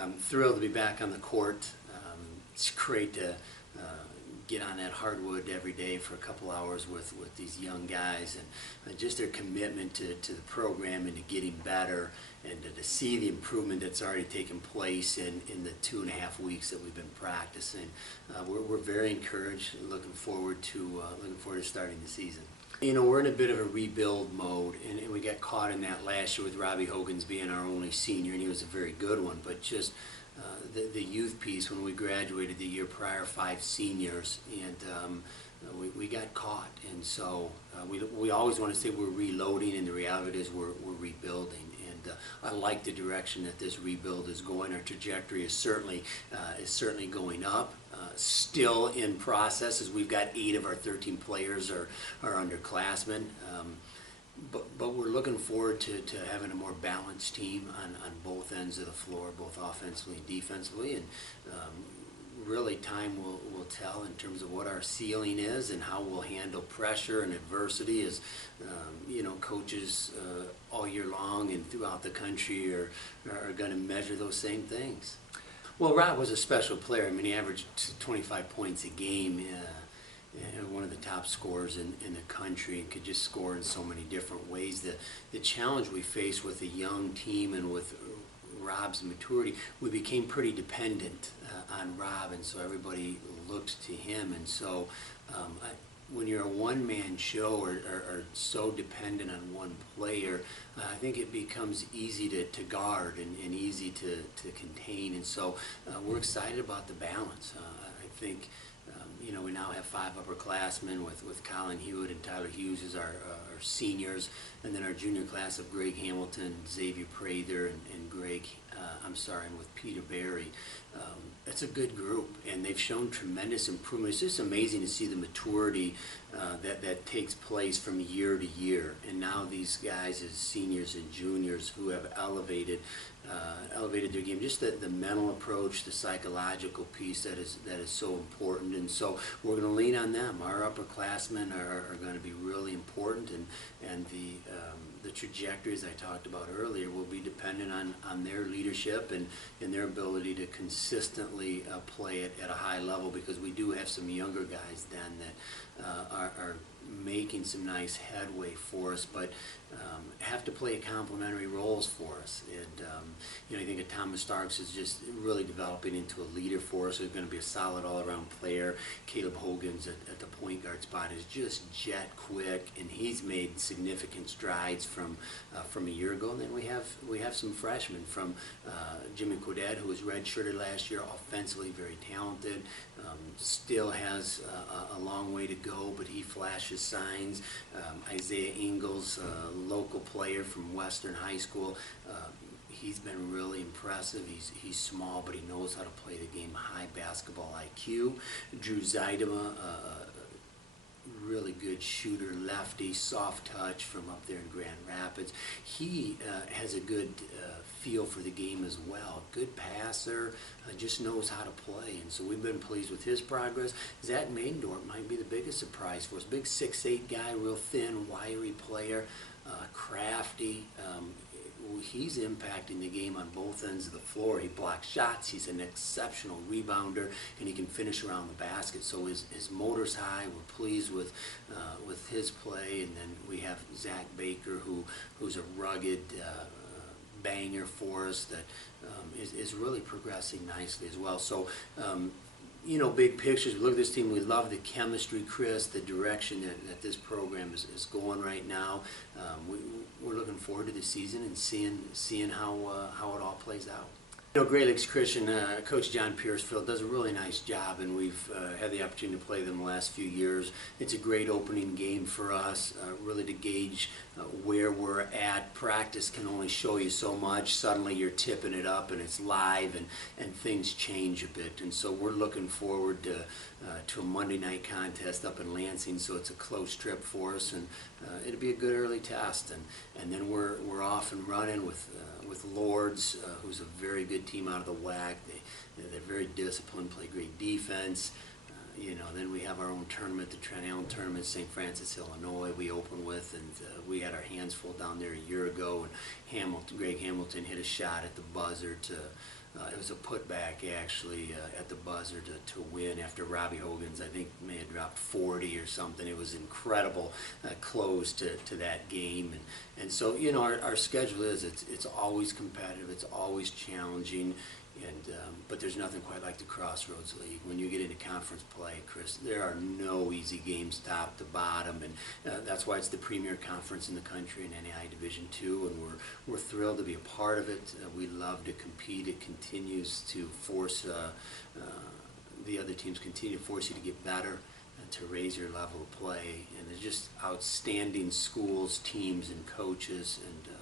I'm thrilled to be back on the court. It's great to get on that hardwood every day for a couple hours with these young guys, and just their commitment to the program and to getting better, and to see the improvement that's already taken place in the 2.5 weeks that we've been practicing. We're very encouraged, looking forward to starting the season. You know, we're in a bit of a rebuild mode, and we got caught in that last year with Robbie Hogan's being our only senior, and he was a very good one, but just the youth piece, when we graduated the year prior, 5 seniors, and we got caught. And so we always want to say we're reloading, and the reality is we're rebuilding. And I like the direction that this rebuild is going. Our trajectory is certainly going up. Still in process, as we've got 8 of our 13 players are underclassmen. But we're looking forward to having a more balanced team on both ends of the floor, both offensively and defensively. And really time will tell in terms of what our ceiling is and how we'll handle pressure and adversity, as you know, coaches all year long and throughout the country are going to measure those same things. Well, Rob was a special player. I mean, he averaged 25 points a game. One of the top scorers in the country, and could just score in so many different ways. The challenge we faced with a young team and with Rob's maturity, we became pretty dependent on Rob, and so everybody looked to him. And so when you're a one-man show or so dependent on one player, I think it becomes easy to guard and easy to contain. And so we're excited about the balance. I think you know, we now have 5 upperclassmen with Colin Hewitt and Tyler Hughes as our seniors, and then our junior class of Greg Hamilton, Xavier Prather, and and with Peter Berry. It's a good group, and they've shown tremendous improvement. It's just amazing to see the maturity that takes place from year to year. And now these guys as seniors and juniors who have elevated their game, just the mental approach, the psychological piece that is so important. And so we're going to lean on them. Our upperclassmen are going to be really important, and the trajectory, as I talked about earlier, will be dependent on their leadership and their ability to consistently play it at a high level, because we do have some younger guys then that are making some nice headway for us, but have to play complementary roles for us. And you know, I think that Thomas Starks is just really developing into a leader for us. He's going to be a solid all-around player. Caleb Hogan's at the point guard spot is just jet quick, and he's made significant strides from a year ago. And then we have some freshmen from Jimmy Quadet, who was redshirted last year, offensively very talented. Still has a long way to go, but he flashes signs. Isaiah Ingalls, local player from Western High School, he's been really impressive. He's small, but he knows how to play the game, high basketball IQ. Drew Zeidema, really good shooter, lefty, soft touch from up there in Grand Rapids. He has a good feel for the game as well. Good passer, just knows how to play, and so we've been pleased with his progress. Zach Maindorf might be the biggest surprise for us. Big 6'8" guy, real thin, wiry player, crafty. He's impacting the game on both ends of the floor. He blocks shots, he's an exceptional rebounder, and he can finish around the basket. So his motor's high. We're pleased with his play. And then we have Zach Baker, who's a rugged banger for us that is really progressing nicely as well. So you know, big pictures, we look at this team, we love the chemistry, Chris, the direction that this program is going right now. We're looking forward to the season and seeing how it all plays out. You know, Great Lakes Christian, Coach John Piercefield does a really nice job, and we've had the opportunity to play them the last few years. It's a great opening game for us, really to gauge where we're at. Practice can only show you so much. Suddenly you're tipping it up and it's live, and things change a bit. And so we're looking forward to a Monday night contest up in Lansing, so it's a close trip for us, and it'll be a good early test. And then we're off and running with Lords, who's a very good team out of the WAC. They're very disciplined, play great defense. You know, then we have our own tournament, the Trent Allen tournament, St. Francis, Illinois, we open with, and we had our hands full down there a year ago, and Greg Hamilton hit a shot at the buzzer to It was a putback actually at the buzzer to win after Robbie Hogan's, I think, may have dropped 40 or something. It was incredible close to that game. And so, you know, our schedule is, it's always competitive, it's always challenging. And but there's nothing quite like the Crossroads League. When you get into conference play, Chris, there are no easy games top to bottom, and that's why it's the premier conference in the country in NAIA Division II, and we're thrilled to be a part of it. We love to compete. It continues to force the other teams continue to force you to get better and to raise your level of play. And there's just outstanding schools, teams, and coaches, and